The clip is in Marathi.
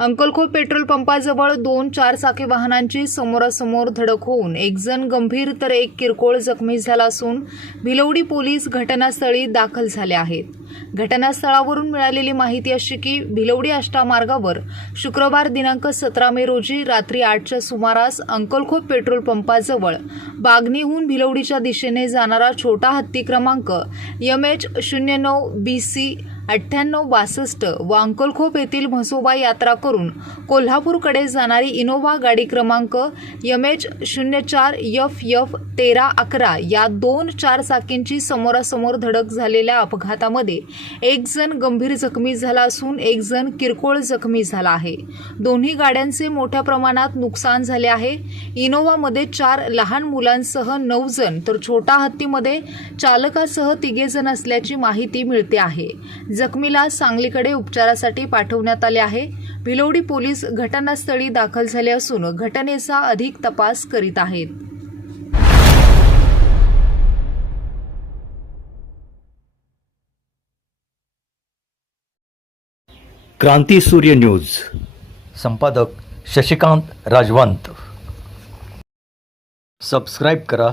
अंकलखोप पेट्रोल पंपाजवळ दोन चारचाकी वाहनांची समोरासमोर धडक होऊन एक जण गंभीर तर एक किरकोळ जखमी झाला असून भिलवडी पोलीस घटनास्थळी दाखल झाले आहेत. घटनास्थळावरून मिळालेली माहिती अशी की भिलवडी आष्टा मार्गावर शुक्रवार दिनांक सतरा मे रोजी रात्री आठच्या सुमारास अंकलखोप पेट्रोल पंपाजवळ बागणीहून भिलवडीच्या दिशेने जाणारा छोटा हत्ती क्रमांक यम एच शून्य नऊ बी सी अठ्ठ्याण्णव बासष्ट वांकोलखोप येथील म्हसोबा यात्रा करून कोल्हापूरकडे जाणारी इनोव्हा गाडी क्रमांक यम एच शून्य चार यफ यफ तेरा अकरा या दोन चार चाकींची समोरासमोर धडक झालेल्या अपघातामध्ये एक जण गंभीर जखमी झाला असून एक जण किरकोळ जखमी झाला आहे. दोन्ही गाड्यांचे मोठ्या प्रमाणात नुकसान झाले आहे. इनोव्हामध्ये चार लहान मुलांसह नऊ जण तर छोटा हत्तीमध्ये चालकासह तिघे जण असल्याची माहिती मिळते आहे. जखमीला सांगलीकडे उपचारासाठी पाठवण्यात आले आहे. भिलवडी पोलीस घटनास्थळी दाखल झाले असून घटनेचा अधिक तपास करीत आहेत. क्रांती सूर्य न्यूज. संपादक शशिकांत राजवंत. सबस्क्राईब करा.